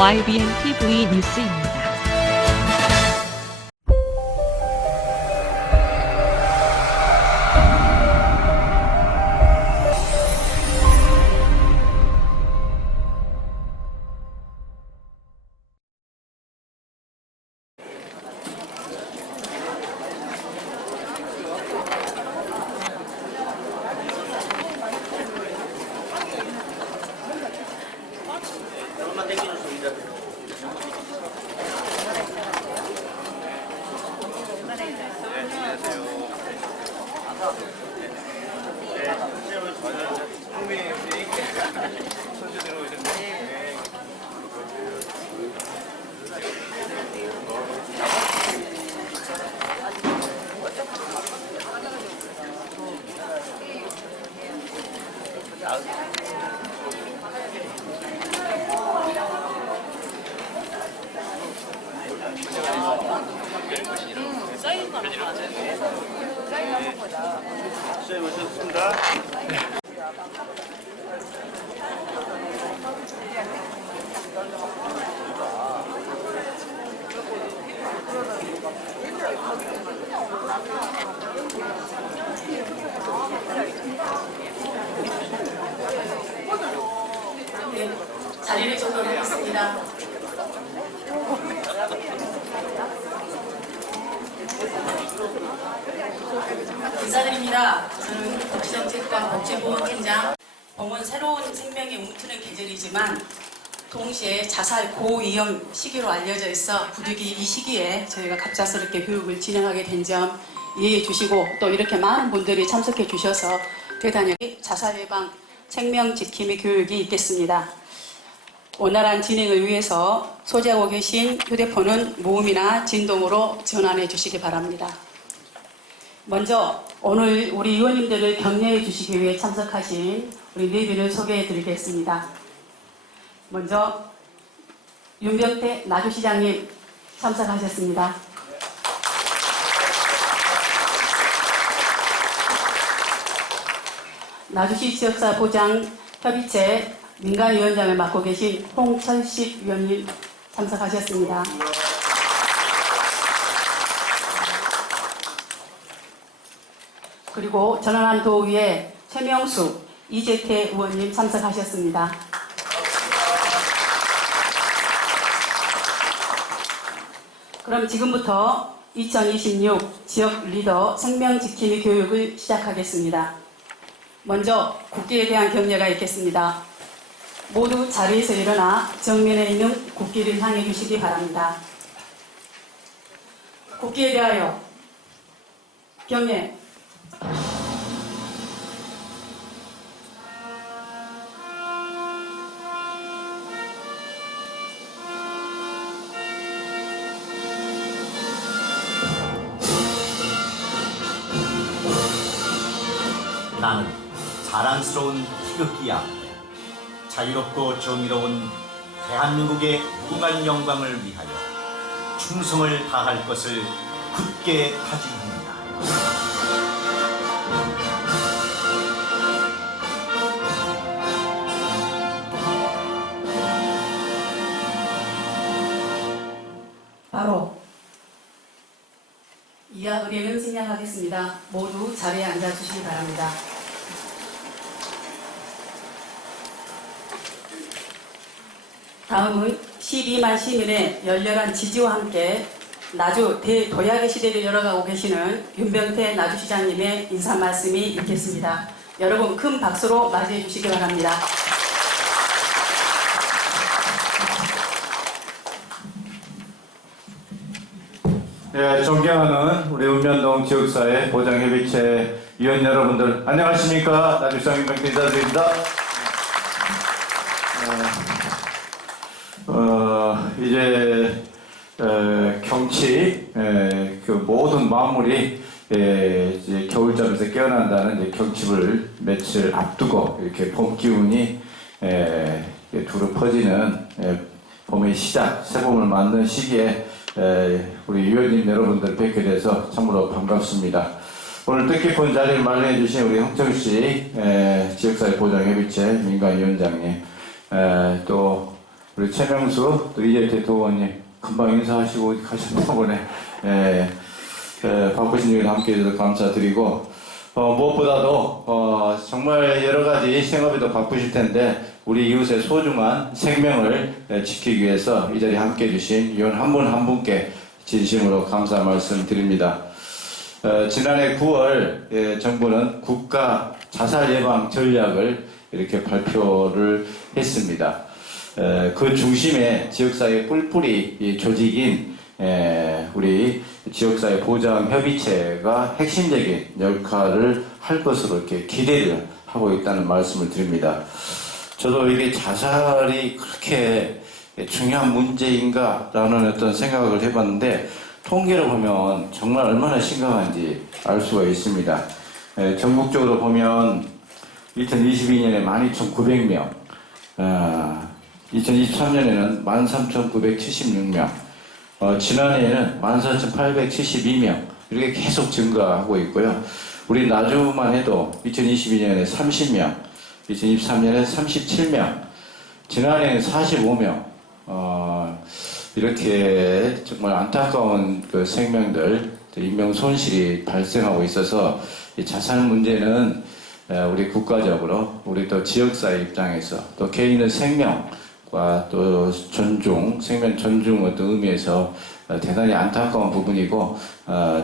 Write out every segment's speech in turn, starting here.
YBN TV 뉴스입니다. 시장님 오셨습니다. 자리를 정돈하겠습니다. 인사드립니다. 저는 복지정책과 복지보건팀장. 봄은 새로운 생명의 움트는 계절이지만 동시에 자살 고위험 시기로 알려져 있어 부득이 이 시기에 저희가 갑작스럽게 교육을 진행하게 된 점 이해해 주시고, 또 이렇게 많은 분들이 참석해 주셔서 대단히 자살 예방 생명 지킴이 교육이 있겠습니다. 원활한 진행을 위해서 소지하고 계신 휴대폰은 무음이나 진동으로 전환해 주시기 바랍니다. 먼저 오늘 우리 의원님들을 격려해 주시기 위해 참석하신 우리 네 분을 소개해 드리겠습니다. 먼저 윤병태 나주시장님 참석하셨습니다. 나주시 지역사 보장 협의체 민간위원장을 맡고 계신 홍철식 위원님 참석하셨습니다. 그리고 전원안도의회 최명수 이재태 의원님 참석하셨습니다. 그럼 지금부터 2026 지역 리더 생명지킴이 교육을 시작하겠습니다. 먼저 국기에 대한 격려가 있겠습니다. 모두 자리에서 일어나 정면에 있는 국기를 향해 주시기 바랍니다. 국기에 대하여 경례. 나는 자랑스러운 태극기야. 자유롭고 정의로운 대한민국의 무궁한 영광을 위하여 충성을 다할 것을 굳게 다짐합니다. 바로 이하 의례는 생략하겠습니다. 모두 자리에 앉아주시기 바랍니다. 다음은 12만 시민의 열렬한 지지와 함께 나주 대도약의 시대를 열어가고 계시는 윤병태 나주시장님의 인사 말씀이 있겠습니다. 여러분 큰 박수로 맞이해 주시기 바랍니다. 예, 존경하는 우리 읍면동 지역사회 보장협의체 위원 여러분들 안녕하십니까? 나주시장 윤병태 인사드립니다. 이제 경치 그 모든 마무리 이제 겨울잠에서 깨어난다는 이제 경칩을 며칠 앞두고 이렇게 봄 기운이 두루 퍼지는 봄의 시작, 새봄을 맞는 시기에 우리 위원님 여러분들 뵙게 돼서 참으로 반갑습니다. 오늘 뜻깊은 자리를 마련해 주신 우리 홍철씨 지역사회 보장협의체 민간위원장님, 또 우리 최명수 또 이재태 도원님 금방 인사하시고 가셨나 보네. 바쁘신 중에 함께 해주셔서 감사드리고, 무엇보다도 정말 여러 가지 생업에도 바쁘실 텐데 우리 이웃의 소중한 생명을 지키기 위해서 이 자리에 함께 해주신 위원 한 분 한 분께 진심으로 감사 말씀드립니다. 지난해 9월 정부는 국가 자살 예방 전략을 이렇게 발표를 했습니다. 그 중심에 지역사회 뿔뿔이 조직인 우리 지역사회 보장협의체가 핵심적인 역할을 할 것으로 이렇게 기대를 하고 있다는 말씀을 드립니다. 저도 이게 자살이 그렇게 중요한 문제인가라는 어떤 생각을 해봤는데 통계를 보면 정말 얼마나 심각한지 알 수가 있습니다. 전국적으로 보면 2022년에 12,900명, 2023년에는 13,976명, 지난해에는 14,872명 이렇게 계속 증가하고 있고요. 우리 나주만 해도 2022년에 30명, 2023년에 37명, 지난해에는 45명, 이렇게 정말 안타까운 그 생명들, 인명 손실이 발생하고 있어서 이 자살 문제는 우리 국가적으로, 우리 또 지역사회 입장에서 또 개인의 생명과 또 존중, 생명 존중 어떤 의미에서 대단히 안타까운 부분이고,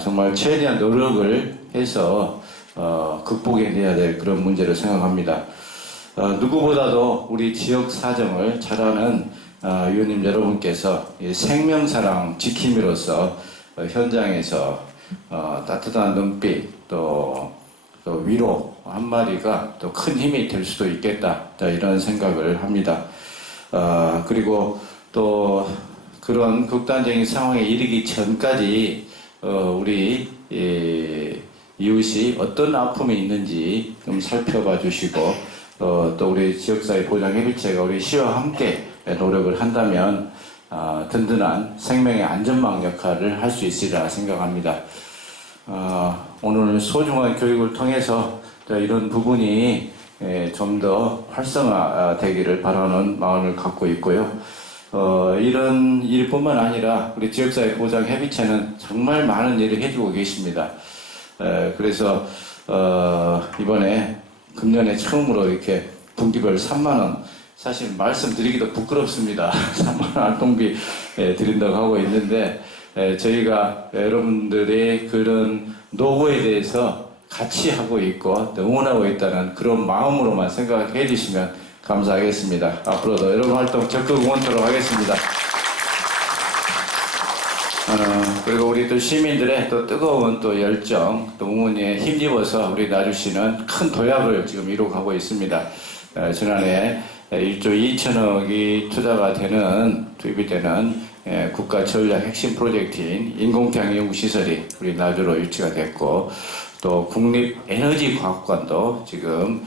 정말 최대한 노력을 해서 극복해내야 될 그런 문제를 생각합니다. 누구보다도 우리 지역 사정을 잘 아는 위원님 여러분께서 생명사랑 지킴이로서 현장에서 따뜻한 눈빛 또 위로 한마디가 또 큰 힘이 될 수도 있겠다 이런 생각을 합니다. 그리고 또 그런 극단적인 상황에 이르기 전까지 우리 이웃이 어떤 아픔이 있는지 좀 살펴봐 주시고 또 우리 지역사회 보장협의체가 우리 시와 함께 노력을 한다면 든든한 생명의 안전망 역할을 할 수 있으리라 생각합니다. 오늘 소중한 교육을 통해서 이런 부분이 좀 더 활성화되기를 바라는 마음을 갖고 있고요. 이런 일뿐만 아니라 우리 지역사회 보장협의체는 정말 많은 일을 해주고 계십니다. 그래서 이번에 금년에 처음으로 이렇게 분기별 3만원, 사실 말씀드리기도 부끄럽습니다. 3만원 활동비 드린다고 하고 있는데 저희가 여러분들의 그런 노고에 대해서 같이 하고 있고 응원하고 있다는 그런 마음으로만 생각해 주시면 감사하겠습니다. 앞으로도 여러분 활동 적극 응원하도록 하겠습니다. 그리고 우리 또 시민들의 또 뜨거운 또 열정, 또 응원에 힘입어서 우리 나주시는 큰 도약을 지금 이루어가고 있습니다. 지난해 1조 2천억이 투입이 되는 국가 전략 핵심 프로젝트인 인공태양연구시설이 우리 나주로 유치가 됐고, 또 국립에너지과학관도 지금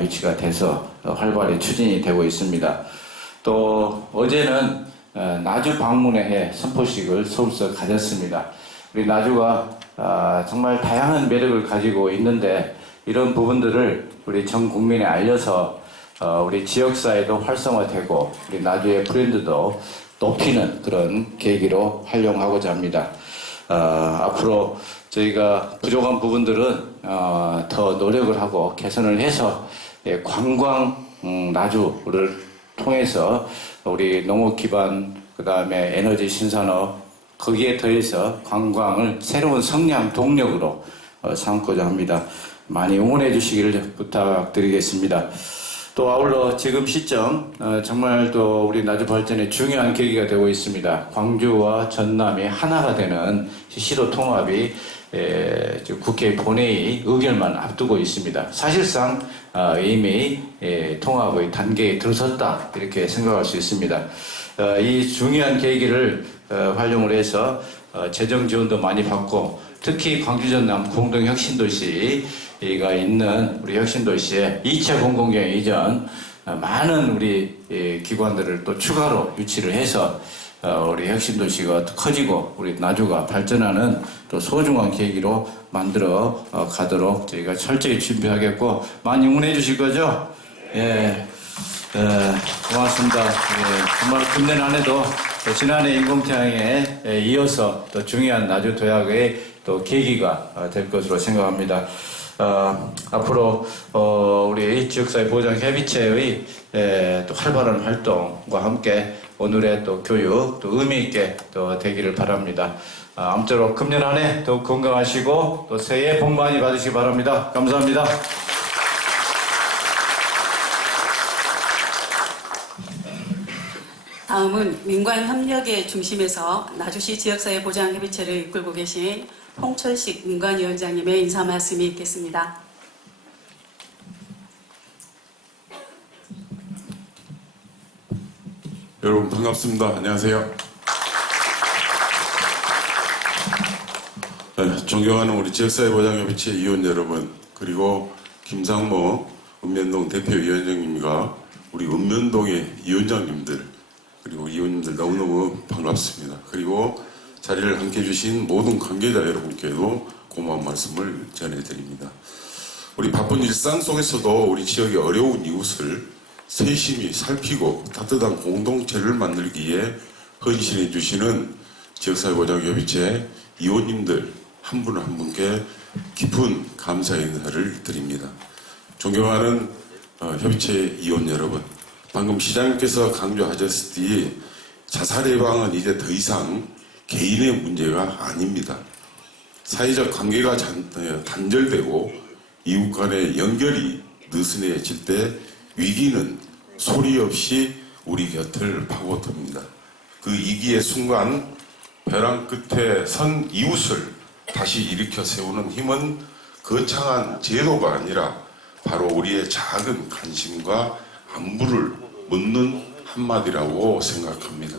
유치가 돼서 활발히 추진이 되고 있습니다. 또 어제는 나주 방문의 해 선포식을 서울서 가졌습니다. 우리 나주가 정말 다양한 매력을 가지고 있는데 이런 부분들을 우리 전 국민에 알려서 우리 지역사회도 활성화되고 우리 나주의 브랜드도 높이는 그런 계기로 활용하고자 합니다. 앞으로 저희가 부족한 부분들은 더 노력을 하고 개선을 해서 관광 나주를 통해서 우리 농업 기반, 그 다음에 에너지 신산업, 거기에 더해서 관광을 새로운 성장 동력으로 삼고자 합니다. 많이 응원해 주시기를 부탁드리겠습니다. 또 아울러 지금 시점 정말 또 우리 나주 발전에 중요한 계기가 되고 있습니다. 광주와 전남이 하나가 되는 시도 통합이 국회 본회의 의결만 앞두고 있습니다. 사실상 이미 통합의 단계에 들어섰다 이렇게 생각할 수 있습니다. 이 중요한 계기를 활용을 해서 재정 지원도 많이 받고 특히 광주 전남 공동혁신도시가 있는 우리 혁신도시에 2차 공공기관 이전 많은 우리 기관들을 또 추가로 유치를 해서 우리 혁신도시가 커지고 우리 나주가 발전하는 또 소중한 계기로 만들어 가도록 저희가 철저히 준비하겠고 많이 응원해 주실 거죠? 예. 고맙습니다. 정말 금년 한 해도 또 지난해 인공태양에 이어서 또 중요한 나주 도약의 또 계기가 될 것으로 생각합니다. 앞으로 우리 지역사회 보장 협의체의 또 활발한 활동과 함께 오늘의 또 교육 또 의미 있게 또 되기를 바랍니다. 아무쪼록 금년 한 해 더욱 건강하시고 또 새해 복 많이 받으시기 바랍니다. 감사합니다. 다음은 민관협력의 중심에서 나주시 지역사회 보장협의체를 이끌고 계신 홍철식 민관위원장님의 인사 말씀이 있겠습니다. 여러분 반갑습니다. 안녕하세요. 존경하는 우리 지역사회 보장협의체 위원 여러분, 그리고 김상모 읍면동 대표위원장님과 우리 읍면동의 위원장님들, 그리고 위원님들 너무너무 반갑습니다. 그리고 자리를 함께 해주신 모든 관계자 여러분께도 고마운 말씀을 전해드립니다. 우리 바쁜 일상 속에서도 우리 지역의 어려운 이웃을 세심히 살피고 따뜻한 공동체를 만들기에 헌신해 주시는 지역사회 보장협의체 위원님들 한 분 한 분께 깊은 감사 인사를 드립니다. 존경하는 협의체 위원 여러분, 방금 시장님께서 강조하셨듯이 자살 예방은 이제 더 이상 개인의 문제가 아닙니다. 사회적 관계가 단절되고 이웃 간의 연결이 느슨해질 때 위기는 소리 없이 우리 곁을 파고듭니다. 그 위기의 순간 벼랑 끝에 선 이웃을 다시 일으켜 세우는 힘은 거창한 제도가 아니라 바로 우리의 작은 관심과 안부를 묻는 한마디라고 생각합니다.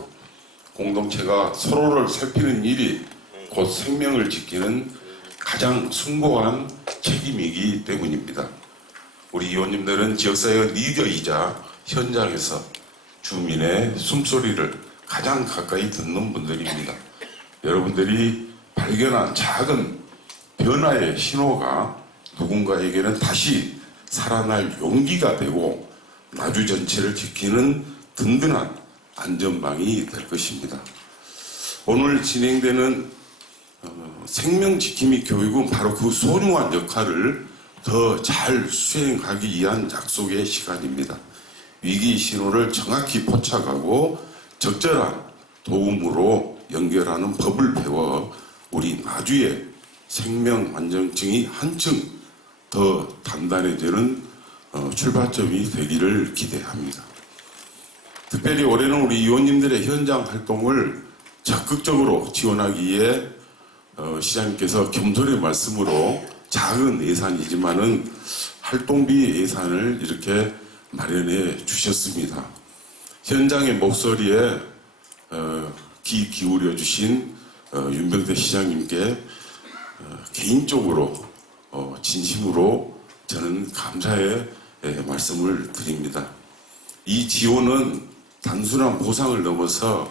공동체가 서로를 살피는 일이 곧 생명을 지키는 가장 숭고한 책임이기 때문입니다. 우리 의원님들은 지역사회의 리더이자 현장에서 주민의 숨소리를 가장 가까이 듣는 분들입니다. 여러분들이 발견한 작은 변화의 신호가 누군가에게는 다시 살아날 용기가 되고 나주 전체를 지키는 든든한 안전망이 될 것입니다. 오늘 진행되는 생명지킴이 교육은 바로 그 소중한 역할을 더 잘 수행하기 위한 약속의 시간입니다. 위기 신호를 정확히 포착하고 적절한 도움으로 연결하는 법을 배워 우리 나주의 생명 안정증이 한층 더 단단해지는 출발점이 되기를 기대합니다. 특별히 올해는 우리 의원님들의 현장 활동을 적극적으로 지원하기 위해 시장님께서 겸손의 말씀으로 작은 예산이지만은 활동비 예산을 이렇게 마련해 주셨습니다. 현장의 목소리에 귀 기울여 주신 윤병태 시장님께 개인적으로 진심으로 저는 감사의 말씀을 드립니다. 이 지원은 단순한 보상을 넘어서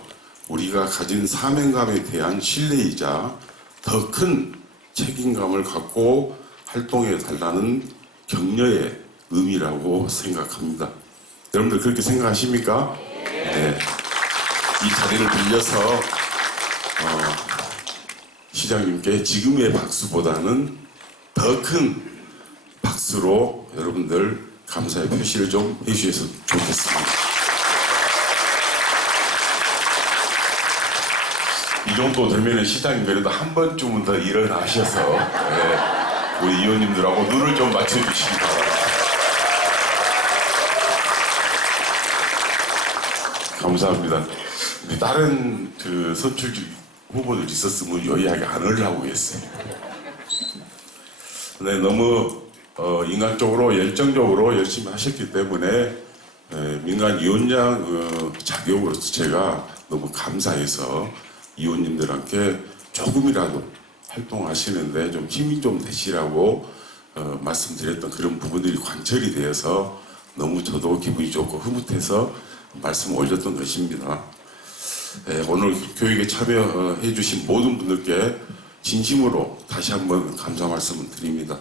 우리가 가진 사명감에 대한 신뢰이자 더 큰 책임감을 갖고 활동해 달라는 격려의 의미라고 생각합니다. 여러분들 그렇게 생각하십니까? 네. 이 자리를 빌려서 시장님께 지금의 박수보다는 더 큰 박수로 여러분들 감사의 표시를 좀 해주셨으면 좋겠습니다. 이 정도 되면 시장님 그래도 한 번쯤은 더 일어나셔서 우리 의원님들하고 눈을 좀 맞춰주시기 바랍니다. 감사합니다. 다른 선출 후보들 있었으면 요이하게 안 하려고 했어요. 네, 너무 인간적으로 열정적으로 열심히 하셨기 때문에 민간위원장 자격으로서 제가 너무 감사해서 위원님들한테 조금이라도 활동하시는데 좀 힘이 좀 되시라고 말씀드렸던 그런 부분들이 관철이 되어서 너무 저도 기분이 좋고 흐뭇해서 말씀을 올렸던 것입니다. 오늘 교육에 참여해 주신 모든 분들께 진심으로 다시 한번 감사 말씀을 드립니다.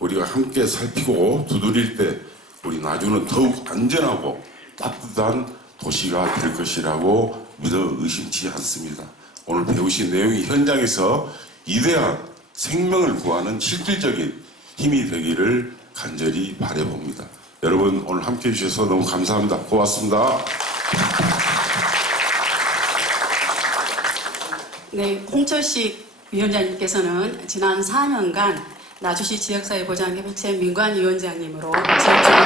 우리가 함께 살피고 두드릴 때 우리 나주는 더욱 안전하고 따뜻한 도시가 될 것이라고 믿어 의심치 않습니다. 오늘 배우신 내용이 현장에서 위대한 생명을 구하는 실질적인 힘이 되기를 간절히 바라봅니다. 여러분 오늘 함께해 주셔서 너무 감사합니다. 고맙습니다. 네, 홍철식 위원장님께서는 지난 4년간 나주시 지역사회보장협의체 민관위원장님으로 지역주민들의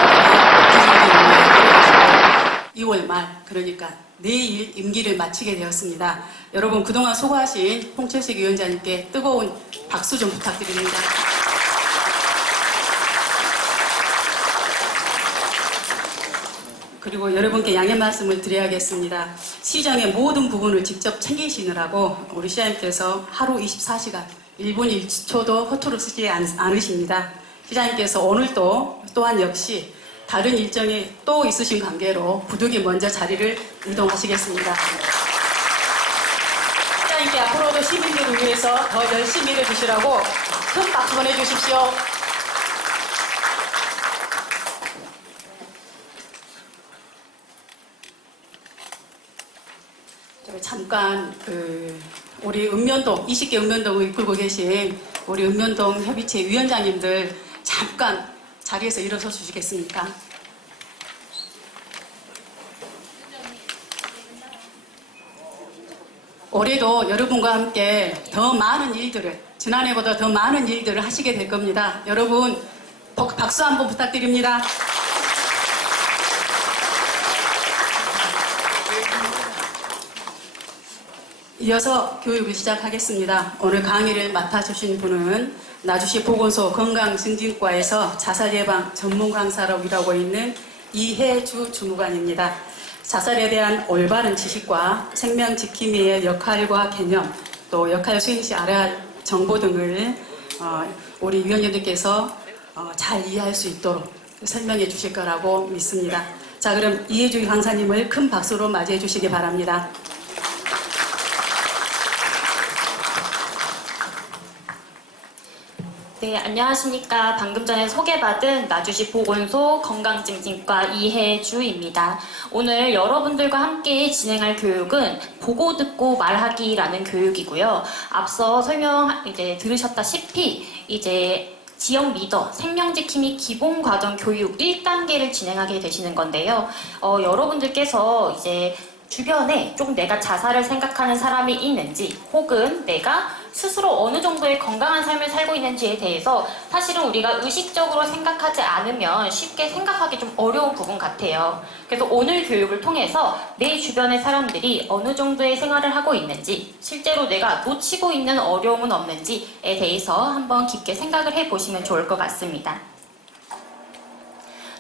2월 말, 그러니까 내일 임기를 마치게 되었습니다. 여러분 그동안 수고하신 홍철식 위원장님께 뜨거운 박수 좀 부탁드립니다. 그리고 여러분께 양해 말씀을 드려야겠습니다. 시정의 모든 부분을 직접 챙기시느라고 우리 시장님께서 하루 24시간 1분 1초도 허투루 쓰지 않으십니다. 시장님께서 오늘도 또한 역시 다른 일정이 또 있으신 관계로 부득이 먼저 자리를 이동하시겠습니다. 시장님께 앞으로도 시민들을 위해서 더 열심히 일해주시라고 큰 박수 보내주십시오. 잠깐 우리 읍면동 20개 읍면동을 이끌고 계신 우리 읍면동 협의체 위원장님들 잠깐 자리에서 일어서 주시겠습니까? 올해도 여러분과 함께 더 많은 일들을 지난해보다 더 많은 일들을 하시게 될 겁니다. 여러분 박수 한번 부탁드립니다. 이어서 교육을 시작하겠습니다. 오늘 강의를 맡아주신 분은 나주시 보건소 건강증진과에서 자살예방 전문 강사로 일하고 있는 이혜주 주무관입니다. 자살에 대한 올바른 지식과 생명 지킴이의 역할과 개념, 또 역할 수행 시 알아야 할 정보 등을 우리 위원님들께서 잘 이해할 수 있도록 설명해 주실 거라고 믿습니다. 자, 그럼 이혜주 강사님을 큰 박수로 맞이해 주시기 바랍니다. 네, 안녕하십니까. 방금 전에 소개받은 나주시 보건소 건강증진과 이혜주입니다. 오늘 여러분들과 함께 진행할 교육은 보고 듣고 말하기라는 교육이고요. 앞서 들으셨다시피 지역 리더 생명지킴이 기본과정 교육 1단계를 진행하게 되시는 건데요. 여러분들께서 주변에 좀 내가 자살을 생각하는 사람이 있는지 혹은 내가 스스로 어느 정도의 건강한 삶을 살고 있는지에 대해서 사실은 우리가 의식적으로 생각하지 않으면 쉽게 생각하기 좀 어려운 부분 같아요. 그래서 오늘 교육을 통해서 내 주변의 사람들이 어느 정도의 생활을 하고 있는지 실제로 내가 놓치고 있는 어려움은 없는지에 대해서 한번 깊게 생각을 해보시면 좋을 것 같습니다.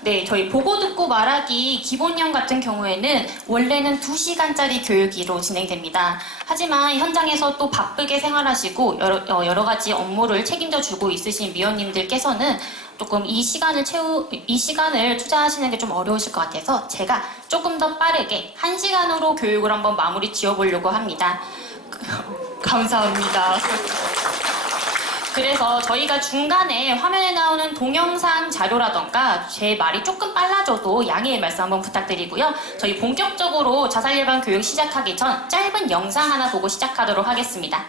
네, 저희 보고 듣고 말하기 기본형 같은 경우에는 원래는 2시간짜리 교육으로 진행됩니다. 하지만 현장에서 또 바쁘게 생활하시고 여러 가지 업무를 책임져 주고 있으신 위원님들께서는 조금 이 시간을 투자하시는 게 좀 어려우실 것 같아서 제가 조금 더 빠르게 1시간으로 교육을 한번 마무리 지어보려고 합니다. 감사합니다. 그래서 저희가 중간에 화면에 나오는 동영상 자료라던가 제 말이 조금 빨라져도 양해의 말씀 한번 부탁드리고요. 저희 본격적으로 자살 예방 교육 시작하기 전 짧은 영상 하나 보고 시작하도록 하겠습니다.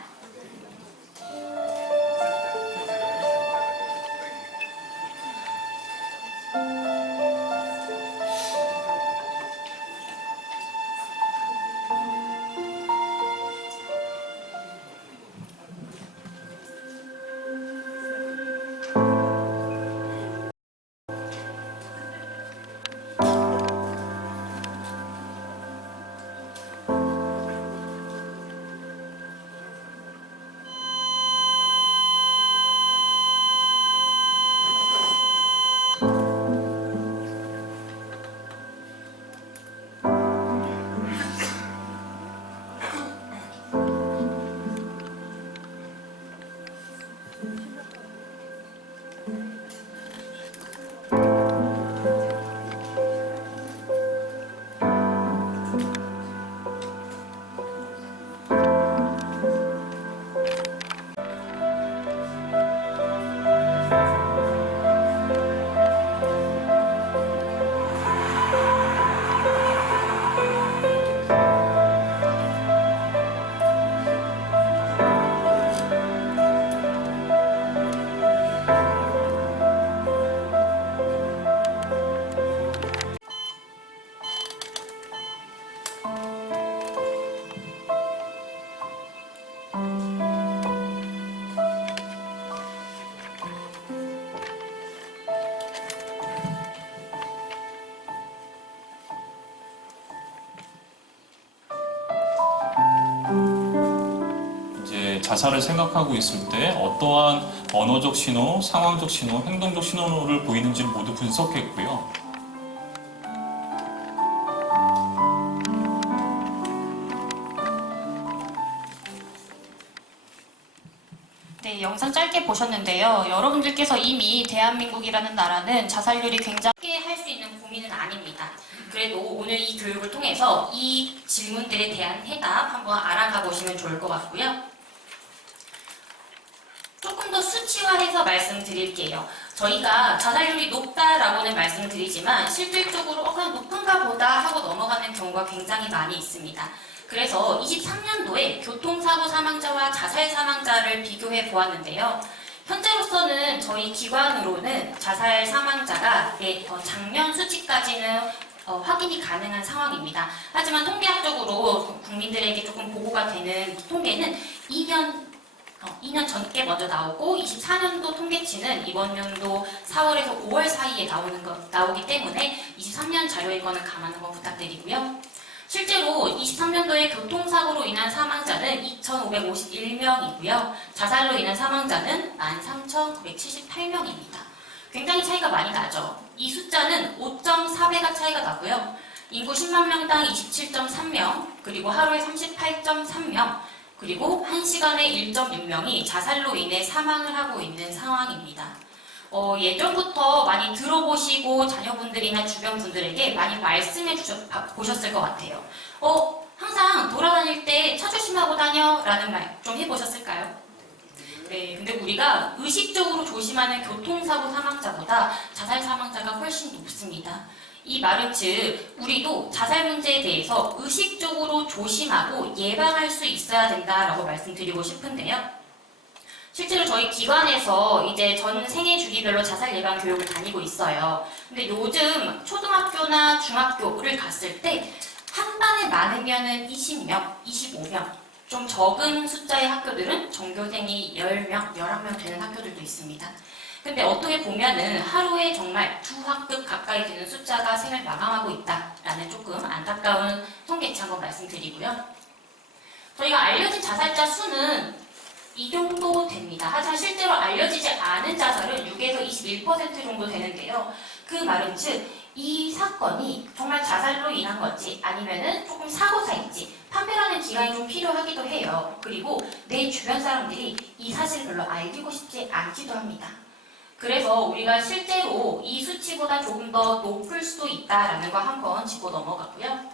자살을 생각하고 있을 때 어떠한 언어적 신호, 상황적 신호, 행동적 신호를 보이는지를 모두 분석했고요. 네, 영상 짧게 보셨는데요. 여러분들께서 이미 대한민국이라는 나라는 자살률이 굉장히 할 수 있는 국민은 아닙니다. 그래도 오늘 이 교육을 통해서 이 질문들에 대한 해답 한번 알아가 보시면 좋을 것 같고요. 조금 더 수치화해서 말씀드릴게요. 저희가 자살률이 높다라고는 말씀을 드리지만 실질적으로 그냥 높은가 보다 하고 넘어가는 경우가 굉장히 많이 있습니다. 그래서 23년도에 교통사고 사망자와 자살 사망자를 비교해 보았는데요. 현재로서는 저희 기관으로는 자살 사망자가 작년 수치까지는 확인이 가능한 상황입니다. 하지만 통계학적으로 국민들에게 조금 보고가 되는 통계는 2년 전께 먼저 나오고 24년도 통계치는 이번 연도 4월에서 5월 사이에 나오기 때문에 23년 자료인 거는 감안 한번 부탁드리고요. 실제로 23년도에 교통사고로 인한 사망자는 2,551명이고요. 자살로 인한 사망자는 13,978명입니다. 굉장히 차이가 많이 나죠. 이 숫자는 5.4배가 차이가 나고요. 인구 10만 명당 27.3명, 그리고 하루에 38.3명, 그리고 1시간에 1.6명이 자살로 인해 사망을 하고 있는 상황입니다. 예전부터 많이 들어보시고 자녀분들이나 주변 분들에게 많이 말씀해 보셨을 것 같아요. 항상 돌아다닐 때 차 조심하고 다녀 라는 말 좀 해보셨을까요? 네, 근데 우리가 의식적으로 조심하는 교통사고 사망자보다 자살 사망자가 훨씬 높습니다. 이 말은 즉 우리도 자살 문제에 대해서 의식적으로 조심하고 예방할 수 있어야 된다라고 말씀드리고 싶은데요. 실제로 저희 기관에서 이제 전 생애 주기별로 자살 예방 교육을 다니고 있어요. 근데 요즘 초등학교나 중학교를 갔을 때 한 반에 많으면은 20명, 25명, 좀 적은 숫자의 학교들은 전교생이 10명, 11명 되는 학교들도 있습니다. 근데 어떻게 보면은 하루에 정말 2학급 가까이 되는 숫자가 생을 마감하고 있다라는 조금 안타까운 통계치 한번 말씀드리고요. 저희가 알려진 자살자 수는 이 정도 됩니다. 하지만 실제로 알려지지 않은 자살은 6에서 21% 정도 되는데요. 그 말은 즉 이 사건이 정말 자살로 인한 건지 아니면은 조금 사고사인지 판별하는 기간이 좀 필요하기도 해요. 그리고 내 주변 사람들이 이 사실을 별로 알리고 싶지 않기도 합니다. 그래서 우리가 실제로 이 수치보다 조금 더 높을 수도 있다라는 거 한번 짚고 넘어가고요.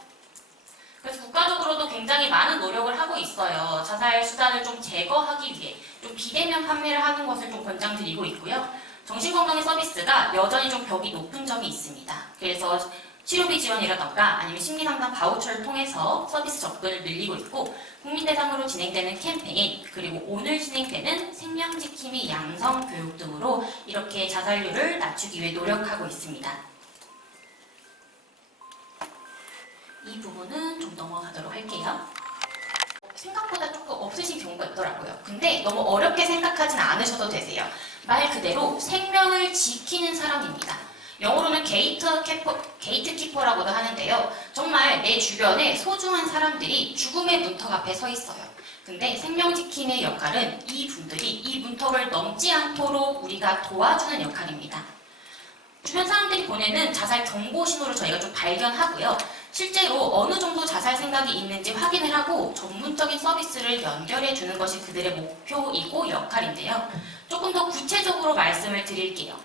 그래서 국가적으로도 굉장히 많은 노력을 하고 있어요. 자살 수단을 좀 제거하기 위해 좀 비대면 판매를 하는 것을 좀 권장드리고 있고요. 정신건강의 서비스가 여전히 좀 벽이 높은 점이 있습니다. 그래서 치료비 지원이라던가 아니면 심리상담 바우처를 통해서 서비스 접근을 늘리고 있고 국민 대상으로 진행되는 캠페인 그리고 오늘 진행되는 생명지킴이 양성 교육 등으로 이렇게 자살률을 낮추기 위해 노력하고 있습니다. 이 부분은 좀 넘어가도록 할게요. 생각보다 조금 없으신 경우가 있더라고요. 근데 너무 어렵게 생각하진 않으셔도 되세요. 말 그대로 생명을 지키는 사람입니다. 영어로는 게이트키퍼라고도 하는데요. 정말 내 주변에 소중한 사람들이 죽음의 문턱 앞에 서 있어요. 근데 생명지킴의 역할은 이 분들이 이 문턱을 넘지 않도록 우리가 도와주는 역할입니다. 주변 사람들이 보내는 자살 경보 신호를 저희가 좀 발견하고요. 실제로 어느 정도 자살 생각이 있는지 확인을 하고 전문적인 서비스를 연결해 주는 것이 그들의 목표이고 역할인데요. 조금 더 구체적으로 말씀을 드릴게요.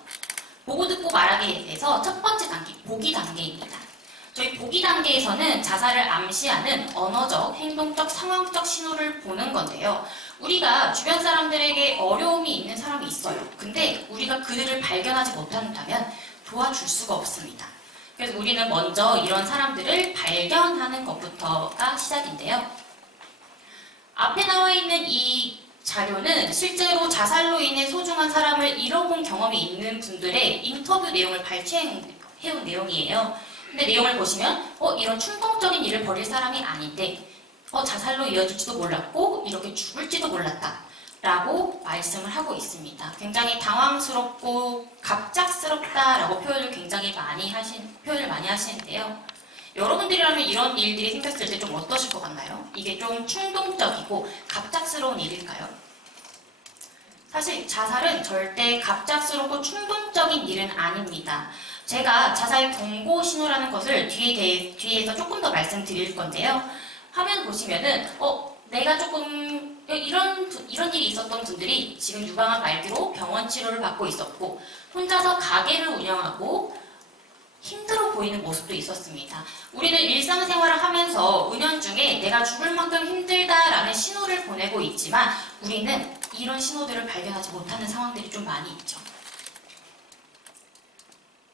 보고 듣고 말하기에 대해서 첫 번째 단계, 보기 단계입니다. 저희 보기 단계에서는 자살을 암시하는 언어적, 행동적, 상황적 신호를 보는 건데요. 우리가 주변 사람들에게 어려움이 있는 사람이 있어요. 근데 우리가 그들을 발견하지 못한다면 도와줄 수가 없습니다. 그래서 우리는 먼저 이런 사람들을 발견하는 것부터가 시작인데요. 앞에 나와 있는 이 자료는 실제로 자살로 인해 소중한 사람을 잃어본 경험이 있는 분들의 인터뷰 내용을 발췌해온 내용이에요. 근데 내용을 보시면 이런 충동적인 일을 벌일 사람이 아닌데 자살로 이어질지도 몰랐고 이렇게 죽을지도 몰랐다 라고 말씀을 하고 있습니다. 굉장히 당황스럽고 갑작스럽다 라고 표현을 많이 하시는데요. 여러분들이라면 이런 일들이 생겼을 때 좀 어떠실 것 같나요? 이게 좀 충동적이고 갑작스러운 일일까요? 사실 자살은 절대 갑작스럽고 충동적인 일은 아닙니다. 제가 자살 경고 신호라는 것을 뒤에서 조금 더 말씀드릴 건데요. 화면 보시면은 내가 조금 이런 일이 있었던 분들이 지금 유방암 말기로 병원 치료를 받고 있었고 혼자서 가게를 운영하고 힘들어 보이는 모습도 있었습니다. 우리는 일상생활을 하면서 은연중에 내가 죽을 만큼 힘들다라는 신호를 보내고 있지만 우리는 이런 신호들을 발견하지 못하는 상황들이 좀 많이 있죠.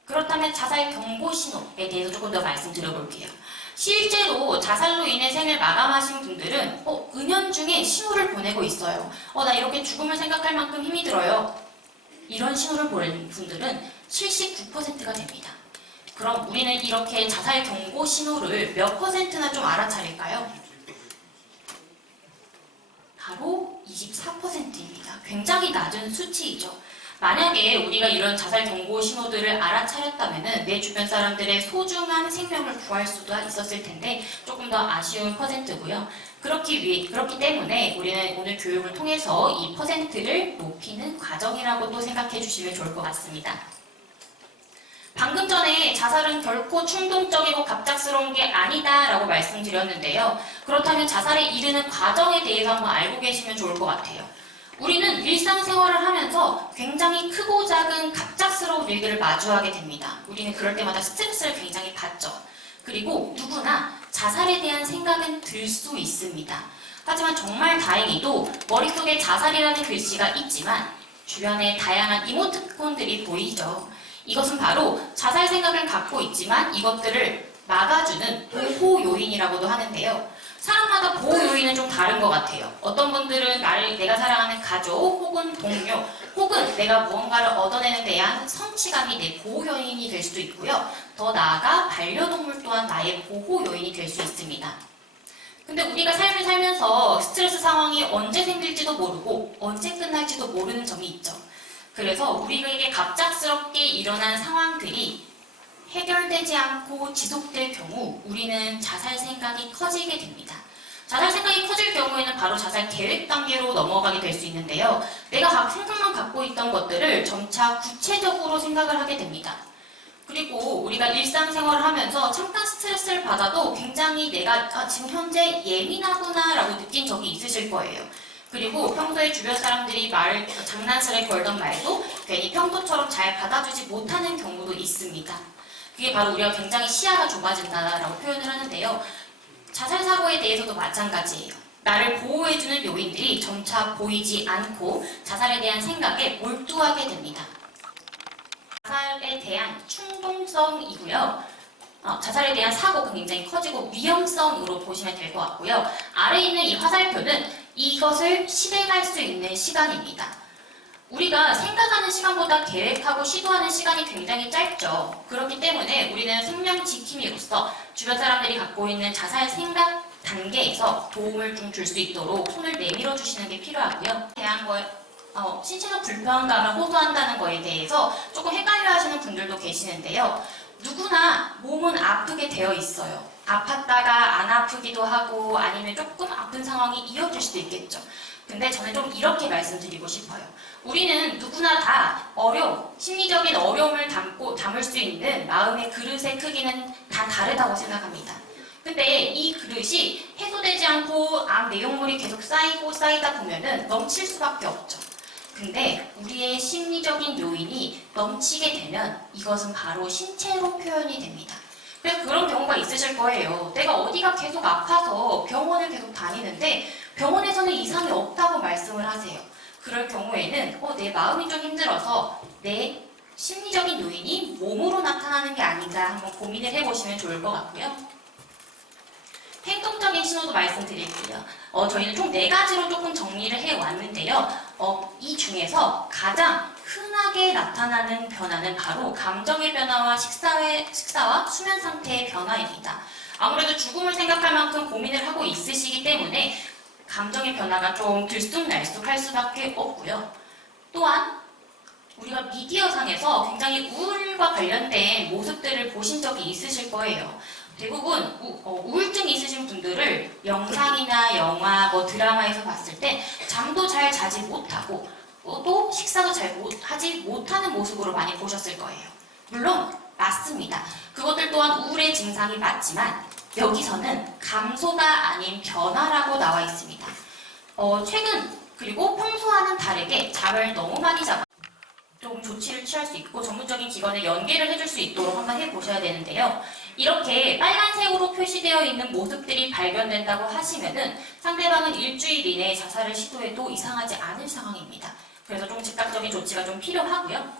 그렇다면 자살 경고 신호에 대해서 조금 더 말씀드려볼게요. 실제로 자살로 인해 생을 마감하신 분들은 은연중에 신호를 보내고 있어요. 나 이렇게 죽음을 생각할 만큼 힘이 들어요. 이런 신호를 보내는 분들은 79%가 됩니다. 그럼 우리는 이렇게 자살 경고 신호를 몇 퍼센트나 좀 알아차릴까요? 바로 24%입니다. 굉장히 낮은 수치이죠. 만약에 우리가 이런 자살 경고 신호들을 알아차렸다면 내 주변 사람들의 소중한 생명을 구할 수도 있었을 텐데 조금 더 아쉬운 퍼센트고요. 그렇기 때문에 우리는 오늘 교육을 통해서 이 퍼센트를 높이는 과정이라고도 생각해 주시면 좋을 것 같습니다. 방금 전에 자살은 결코 충동적이고 갑작스러운 게 아니다라고 말씀드렸는데요. 그렇다면 자살에 이르는 과정에 대해서 한번 알고 계시면 좋을 것 같아요. 우리는 일상생활을 하면서 굉장히 크고 작은 갑작스러운 일들을 마주하게 됩니다. 우리는 그럴 때마다 스트레스를 굉장히 받죠. 그리고 누구나 자살에 대한 생각은 들 수 있습니다. 하지만 정말 다행히도 머릿속에 자살이라는 글씨가 있지만 주변에 다양한 이모티콘들이 보이죠. 이것은 바로 자살 생각을 갖고 있지만 이것들을 막아주는 보호 요인이라고도 하는데요. 사람마다 보호 요인은 좀 다른 것 같아요. 어떤 분들은 내가 사랑하는 가족 혹은 동료 혹은 내가 무언가를 얻어내는 대한 성취감이 내 보호 요인이 될 수도 있고요. 더 나아가 반려동물 또한 나의 보호 요인이 될 수 있습니다. 근데 우리가 삶을 살면서 스트레스 상황이 언제 생길지도 모르고 언제 끝날지도 모르는 점이 있죠. 그래서 우리에게 갑작스럽게 일어난 상황들이 해결되지 않고 지속될 경우 우리는 자살 생각이 커지게 됩니다. 자살 생각이 커질 경우에는 바로 자살 계획 단계로 넘어가게 될 수 있는데요. 내가 생각만 갖고 있던 것들을 점차 구체적으로 생각을 하게 됩니다. 그리고 우리가 일상생활을 하면서 잠깐 스트레스를 받아도 굉장히 내가 지금 현재 예민하구나 라고 느낀 적이 있으실 거예요. 그리고 평소에 주변 사람들이 장난스레 걸던 말도 괜히 평소처럼 잘 받아주지 못하는 경우도 있습니다. 그게 바로 우리가 굉장히 시야가 좁아진다라고 표현을 하는데요. 자살 사고에 대해서도 마찬가지예요. 나를 보호해주는 요인들이 점차 보이지 않고 자살에 대한 생각에 몰두하게 됩니다. 자살에 대한 충동성이고요. 자살에 대한 사고가 굉장히 커지고 위험성으로 보시면 될 것 같고요. 아래에 있는 이 화살표는 이것을 실행할 수 있는 시간입니다. 우리가 생각하는 시간보다 계획하고 시도하는 시간이 굉장히 짧죠. 그렇기 때문에 우리는 생명 지킴이로서 주변 사람들이 갖고 있는 자살 생각 단계에서 도움을 좀 줄 수 있도록 손을 내밀어 주시는 게 필요하고요. 신체적 불편감을 호소한다는 거에 대해서 조금 헷갈려 하시는 분들도 계시는데요. 누구나 몸은 아프게 되어 있어요. 아팠다가 안 아프기도 하고 아니면 조금 아픈 상황이 이어질 수도 있겠죠. 근데 저는 좀 이렇게 말씀드리고 싶어요. 우리는 누구나 다 심리적인 어려움을 담을 수 있는 마음의 그릇의 크기는 다 다르다고 생각합니다. 근데 이 그릇이 해소되지 않고 내용물이 계속 쌓이다 보면은 넘칠 수밖에 없죠. 근데 우리의 심리적인 요인이 넘치게 되면 이것은 바로 신체로 표현이 됩니다. 그래서 그런 경우가 있으실 거예요. 내가 어디가 계속 아파서 병원을 계속 다니는데 병원에서는 이상이 없다고 말씀을 하세요. 그럴 경우에는 내 마음이 좀 힘들어서 내 심리적인 요인이 몸으로 나타나는 게 아닌가 한번 고민을 해보시면 좋을 것 같고요. 행동적인 신호도 말씀드릴게요. 저희는 총 4가지로 조금 정리를 해왔는데요. 이 중에서 가장 흔하게 나타나는 변화는 바로 감정의 변화와 식사와 수면 상태의 변화입니다. 아무래도 죽음을 생각할 만큼 고민을 하고 있으시기 때문에 감정의 변화가 좀 들쑥날쑥할 수밖에 없고요. 또한 우리가 미디어상에서 굉장히 우울과 관련된 모습들을 보신 적이 있으실 거예요. 대부분 우울증이 있으신 분들을 영상이나 영화, 드라마에서 봤을 때 잠도 잘 자지 못하고 또 식사도 잘 하지 못하는 모습으로 많이 보셨을 거예요. 물론 맞습니다. 그것들 또한 우울의 증상이 맞지만 여기서는 감소가 아닌 변화라고 나와 있습니다. 최근 그리고 평소와는 다르게 잠을 너무 많이 자고 좀 조치를 취할 수 있고 전문적인 기관에 연계를 해줄 수 있도록 한번 해보셔야 되는데요. 이렇게 빨간색으로 표시되어 있는 모습들이 발견된다고 하시면은 상대방은 일주일 이내에 자살을 시도해도 이상하지 않을 상황입니다. 그래서 좀 즉각적인 조치가 좀 필요하고요.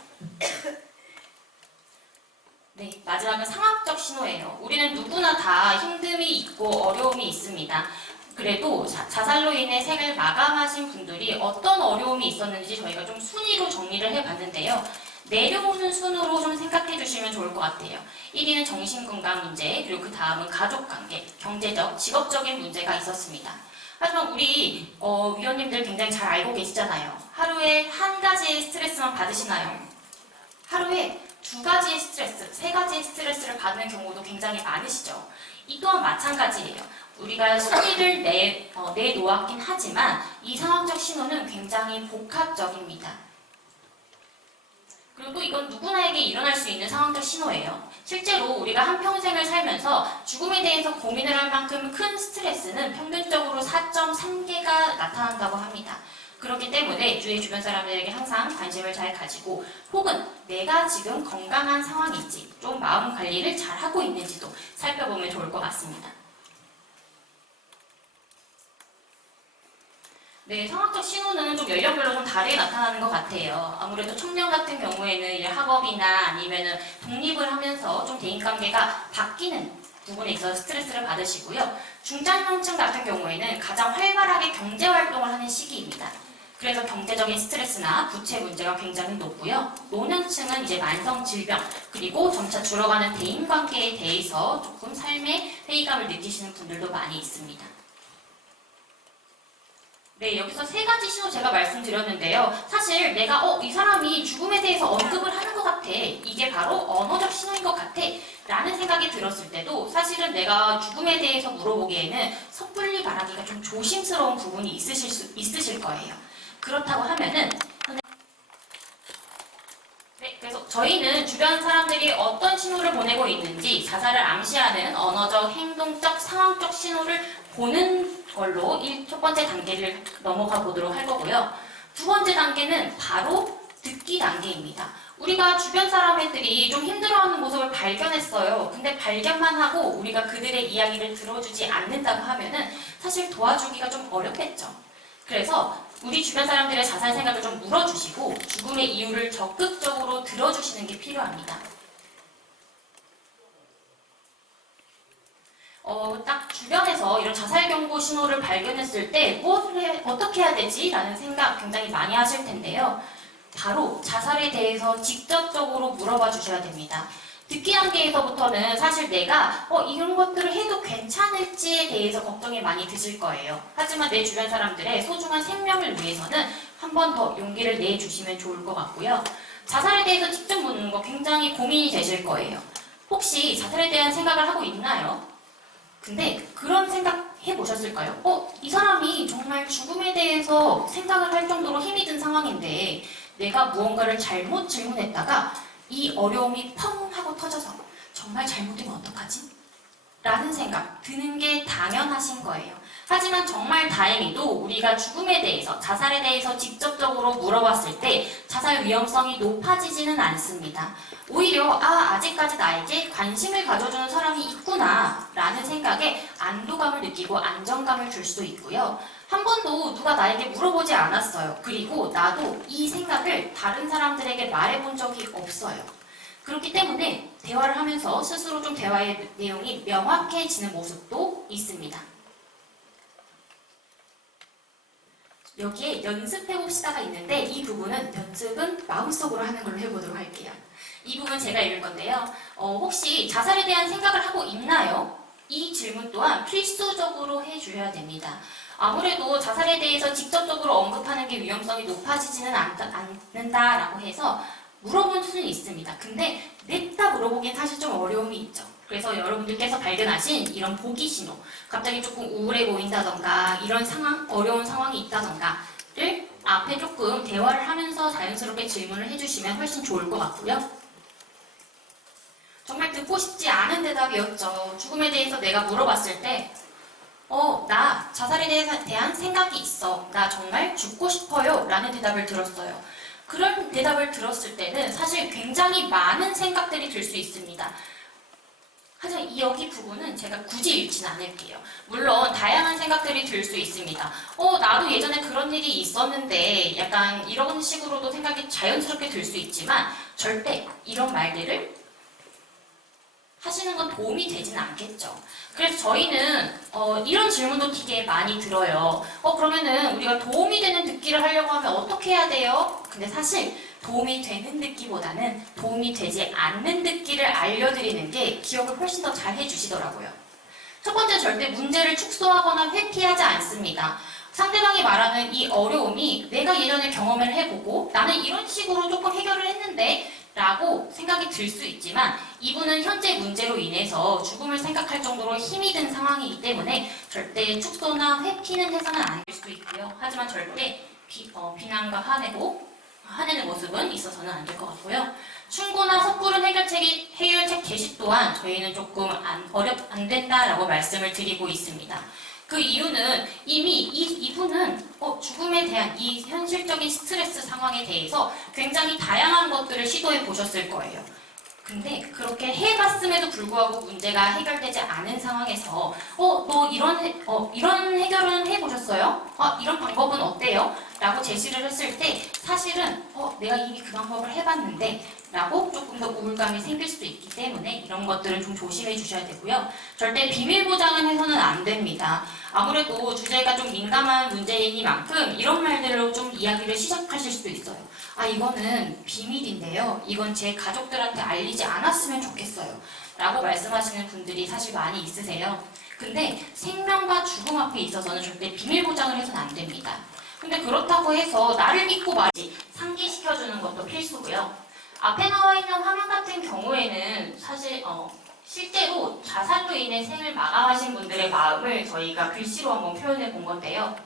네, 마지막은 상황적 신호예요. 우리는 누구나 다 힘듦이 있고 어려움이 있습니다. 그래도 자살로 인해 생을 마감하신 분들이 어떤 어려움이 있었는지 저희가 좀 순위로 정리를 해봤는데요. 내려오는 순으로 좀 생각해 주시면 좋을 것 같아요. 1위는 정신건강 문제, 그리고 그 다음은 가족관계, 경제적, 직업적인 문제가 있었습니다. 하지만 우리 위원님들 굉장히 잘 알고 계시잖아요. 하루에 한 가지의 스트레스만 받으시나요? 하루에 2가지의 스트레스, 3가지의 스트레스를 받는 경우도 굉장히 많으시죠. 이 또한 마찬가지예요. 우리가 순위를 내놓았긴 하지만 이 상황적 신호는 굉장히 복합적입니다. 그리고 또 이건 누구나에게 일어날 수 있는 상황적 신호예요. 실제로 우리가 한평생을 살면서 죽음에 대해서 고민을 할 만큼 큰 스트레스는 평균적으로 4.3개가 나타난다고 합니다. 그렇기 때문에 주변 사람들에게 항상 관심을 잘 가지고 혹은 내가 지금 건강한 상황인지 좀 마음 관리를 잘 하고 있는지도 살펴보면 좋을 것 같습니다. 네, 상황적 신호는 좀 연령별로 좀 다르게 나타나는 것 같아요. 아무래도 청년 같은 경우에는 학업이나 아니면은 독립을 하면서 좀 대인관계가 바뀌는 부분에 있어서 스트레스를 받으시고요. 중장년층 같은 경우에는 가장 활발하게 경제활동을 하는 시기입니다. 그래서 경제적인 스트레스나 부채 문제가 굉장히 높고요. 노년층은 이제 만성 질병, 그리고 점차 줄어가는 대인관계에 대해서 조금 삶의 회의감을 느끼시는 분들도 많이 있습니다. 네, 여기서 3가지 신호 제가 말씀드렸는데요. 사실 내가 이 사람이 죽음에 대해서 언급을 하는 것 같아. 이게 바로 언어적 신호인 것 같아. 라는 생각이 들었을 때도 사실은 내가 죽음에 대해서 물어보기에는 섣불리 말하기가 좀 조심스러운 부분이 있으실 거예요. 그렇다고 하면은 네, 그래서 저희는 주변 사람들이 어떤 신호를 보내고 있는지 자살을 암시하는 언어적, 행동적, 상황적 신호를 보는 걸로 첫 번째 단계를 넘어가 보도록 할 거고요. 2번째 단계는 바로 듣기 단계입니다. 우리가 주변 사람들이 좀 힘들어하는 모습을 발견했어요. 근데 발견만 하고 우리가 그들의 이야기를 들어주지 않는다고 하면은 사실 도와주기가 좀 어렵겠죠. 그래서 우리 주변 사람들의 자살 생각을 좀 물어주시고 죽음의 이유를 적극적으로 들어주시는 게 필요합니다. 딱 주변에서 이런 자살 경고 신호를 발견했을 때 어떻게 해야 되지? 라는 생각 굉장히 많이 하실 텐데요. 바로 자살에 대해서 직접적으로 물어봐 주셔야 됩니다. 듣기 단계에서부터는 사실 내가 이런 것들을 해도 괜찮을지에 대해서 걱정이 많이 드실 거예요. 하지만 내 주변 사람들의 소중한 생명을 위해서는 한 번 더 용기를 내주시면 좋을 것 같고요. 자살에 대해서 직접 묻는 거 굉장히 고민이 되실 거예요. 혹시 자살에 대한 생각을 하고 있나요? 근데 그런 생각 해보셨을까요? 이 사람이 정말 죽음에 대해서 생각을 할 정도로 힘이 든 상황인데 내가 무언가를 잘못 질문했다가 이 어려움이 펑 하고 터져서 정말 잘못되면 어떡하지? 라는 생각 드는 게 당연하신 거예요. 하지만 정말 다행히도 우리가 죽음에 대해서, 자살에 대해서 직접적으로 물어봤을 때 자살 위험성이 높아지지는 않습니다. 오히려 아직까지 나에게 관심을 가져주는 사람이 있구나 라는 생각에 안도감을 느끼고 안정감을 줄 수도 있고요. 한 번도 누가 나에게 물어보지 않았어요. 그리고 나도 이 생각을 다른 사람들에게 말해본 적이 없어요. 그렇기 때문에 대화를 하면서 스스로 좀 대화의 내용이 명확해지는 모습도 있습니다. 여기에 연습해봅시다가 있는데 이 부분은 연습은 마음속으로 하는 걸로 해보도록 할게요. 이 부분 제가 읽을 건데요. 혹시 자살에 대한 생각을 하고 있나요? 이 질문 또한 필수적으로 해주셔야 됩니다. 아무래도 자살에 대해서 직접적으로 언급하는 게 위험성이 높아지지는 않는다라고 해서 물어본 수는 있습니다. 근데 냈다 물어보기엔 사실 좀 어려움이 있죠. 그래서 여러분들께서 발견하신 이런 보기 신호, 갑자기 조금 우울해 보인다던가 이런 상황, 어려운 상황이 있다던가를 앞에 조금 대화를 하면서 자연스럽게 질문을 해주시면 훨씬 좋을 것 같고요. 정말 듣고 싶지 않은 대답이었죠. 죽음에 대해서 내가 물어봤을 때 나 자살에 대한 생각이 있어. 나 정말 죽고 싶어요. 라는 대답을 들었어요. 그런 대답을 들었을 때는 사실 굉장히 많은 생각들이 들 수 있습니다. 하지만 이 여기 부분은 제가 굳이 읽지는 않을게요. 물론 다양한 생각들이 들 수 있습니다. 나도 예전에 그런 일이 있었는데 약간 이런 식으로도 생각이 자연스럽게 들 수 있지만 절대 이런 말들을 하시는 건 도움이 되지는 않겠죠. 그래서 저희는 이런 질문도 되게 많이 들어요. 그러면은 우리가 도움이 되는 듣기를 하려고 하면 어떻게 해야 돼요? 근데 사실 도움이 되는 듣기보다는 도움이 되지 않는 듣기를 알려드리는 게 기억을 훨씬 더 잘 해주시더라고요. 첫 번째, 절대 문제를 축소하거나 회피하지 않습니다. 상대방이 말하는 이 어려움이 내가 예전에 경험을 해보고 나는 이런 식으로 조금 해결을 했는데 라고 생각이 들 수 있지만 이분은 현재 문제로 인해서 죽음을 생각할 정도로 힘이 든 상황이기 때문에 절대 축소나 회피는 해서는 안 될 수도 있고요. 하지만 절대 비난과 화내는 모습은 있어서는 안 될 것 같고요. 충고나 섣부른 해결책 제시 또한 저희는 조금 안 된다라고 말씀을 드리고 있습니다. 그 이유는 이미 이분은 죽음에 대한 이 현실적인 스트레스 상황에 대해서 굉장히 다양한 것들을 시도해 보셨을 거예요. 근데 그렇게 해봤음에도 불구하고 문제가 해결되지 않은 상황에서 너 이런 해결은 해보셨어요? 이런 방법은 어때요? 라고 제시를 했을 때 사실은 내가 이미 그 방법을 해봤는데 라고 조금 더 우울감이 생길 수도 있기 때문에 이런 것들은 좀 조심해 주셔야 되고요. 절대 비밀 보장은 해서는 안 됩니다. 아무래도 주제가 좀 민감한 문제이니만큼 이런 말들로 좀 이야기를 시작하실 수도 있어요. 이거는 비밀인데요. 이건 제 가족들한테 알리지 않았으면 좋겠어요. 라고 말씀하시는 분들이 사실 많이 있으세요. 근데 생명과 죽음 앞에 있어서는 절대 비밀 보장을 해서는 안 됩니다. 근데 그렇다고 해서 나를 믿고 말지 상기시켜주는 것도 필수고요. 앞에 나와 있는 화면 같은 경우에는 사실 실제로 자살로 인해 생을 마감하신 분들의 마음을 저희가 글씨로 한번 표현해 본 건데요.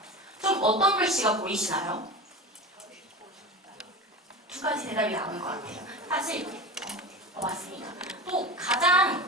좀 어떤 글씨가 보이시나요? 두 가지 대답이 나오는 것 같아요. 사실 맞습니다. 또 가장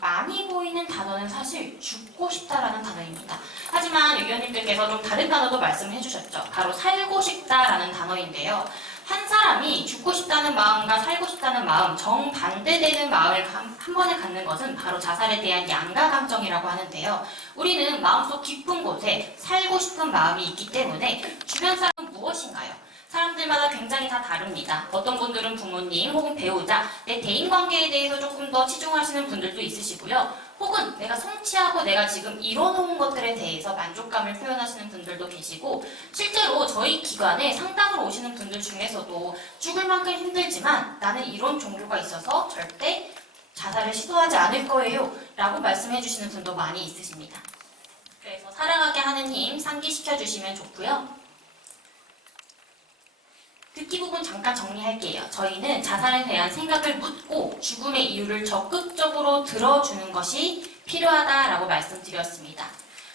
많이 보이는 단어는 사실 죽고 싶다라는 단어입니다. 하지만 위원님들께서 좀 다른 단어도 말씀을 해주셨죠. 바로 살고 싶다라는 단어인데요. 한 사람이 죽고 싶다는 마음과 살고 싶다는 마음, 정반대되는 마음을 한 번에 갖는 것은 바로 자살에 대한 양가 감정이라고 하는데요. 우리는 마음속 깊은 곳에 살고 싶은 마음이 있기 때문에 주변 사람은 무엇인가요? 사람들마다 굉장히 다 다릅니다. 어떤 분들은 부모님 혹은 배우자, 내 대인관계에 대해서 조금 더 치중하시는 분들도 있으시고요. 혹은 내가 성취하고 내가 지금 이뤄놓은 것들에 대해서 만족감을 표현하시는 분들도 계시고 실제로 저희 기관에 상담을 오시는 분들 중에서도 죽을 만큼 힘들지만 나는 이런 종교가 있어서 절대 자살을 시도하지 않을 거예요 라고 말씀해 주시는 분도 많이 있으십니다. 그래서 살아가게 하는 힘 상기시켜 주시면 좋고요. 듣기 부분 잠깐 정리할게요. 저희는 자살에 대한 생각을 묻고 죽음의 이유를 적극적으로 들어주는 것이 필요하다라고 말씀드렸습니다.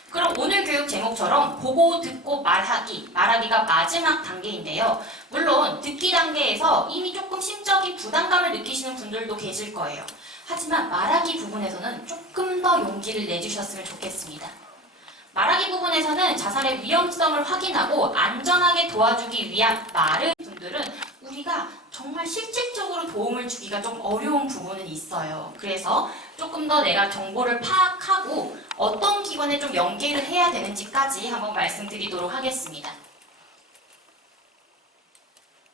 그럼 오늘 교육 제목처럼 보고, 듣고, 말하기가 마지막 단계인데요. 물론 듣기 단계에서 이미 조금 심적인 부담감을 느끼시는 분들도 계실 거예요. 하지만 말하기 부분에서는 조금 더 용기를 내주셨으면 좋겠습니다. 말하기 부분에서는 자살의 위험성을 확인하고 안전하게 도와주기 위한 말을 분들은 우리가 정말 실질적으로 도움을 주기가 좀 어려운 부분은 있어요. 그래서 조금 더 내가 정보를 파악하고 어떤 기관에 좀 연계를 해야 되는지까지 한번 말씀드리도록 하겠습니다.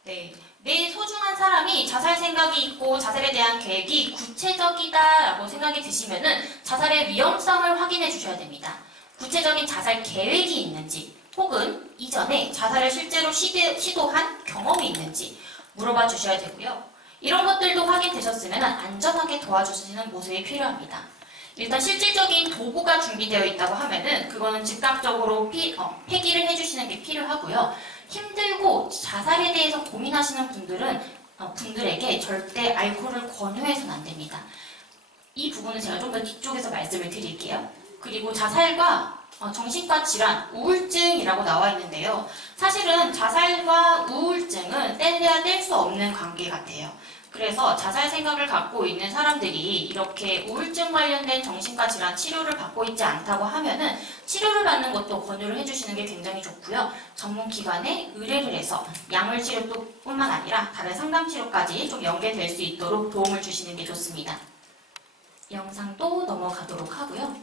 네, 내 소중한 사람이 자살 생각이 있고 자살에 대한 계획이 구체적이다라고 생각이 드시면은 자살의 위험성을 확인해 주셔야 됩니다. 구체적인 자살 계획이 있는지 혹은 이전에 자살을 실제로 시도한 경험이 있는지 물어봐 주셔야 되고요. 이런 것들도 확인되셨으면 안전하게 도와주시는 모습이 필요합니다. 일단 실질적인 도구가 준비되어 있다고 하면은 그거는 즉각적으로 폐기를 해주시는 게 필요하고요. 힘들고 자살에 대해서 고민하시는 분들은 분들에게 절대 알코올을 권유해서는 안 됩니다. 이 부분은 제가 좀 더 뒤쪽에서 말씀을 드릴게요. 그리고 자살과 정신과 질환, 우울증이라고 나와 있는데요. 사실은 자살과 우울증은 뗄래야 뗄 수 없는 관계 같아요. 그래서 자살 생각을 갖고 있는 사람들이 이렇게 우울증 관련된 정신과 질환 치료를 받고 있지 않다고 하면은 치료를 받는 것도 권유를 해주시는 게 굉장히 좋고요. 전문 기관에 의뢰를 해서 약물 치료뿐만 아니라 다른 상담 치료까지 좀 연계될 수 있도록 도움을 주시는 게 좋습니다. 영상도 넘어가도록 하고요.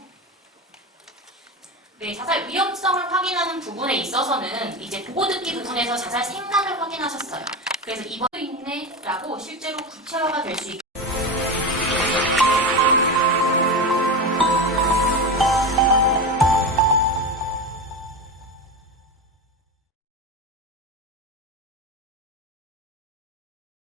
네, 자살 위험성을 확인하는 부분에 있어서는 이제 보고 듣기 부분에서 자살 생각을 확인하셨어요. 그래서 이번 있네라고 실제로 구체화가 될 수 있고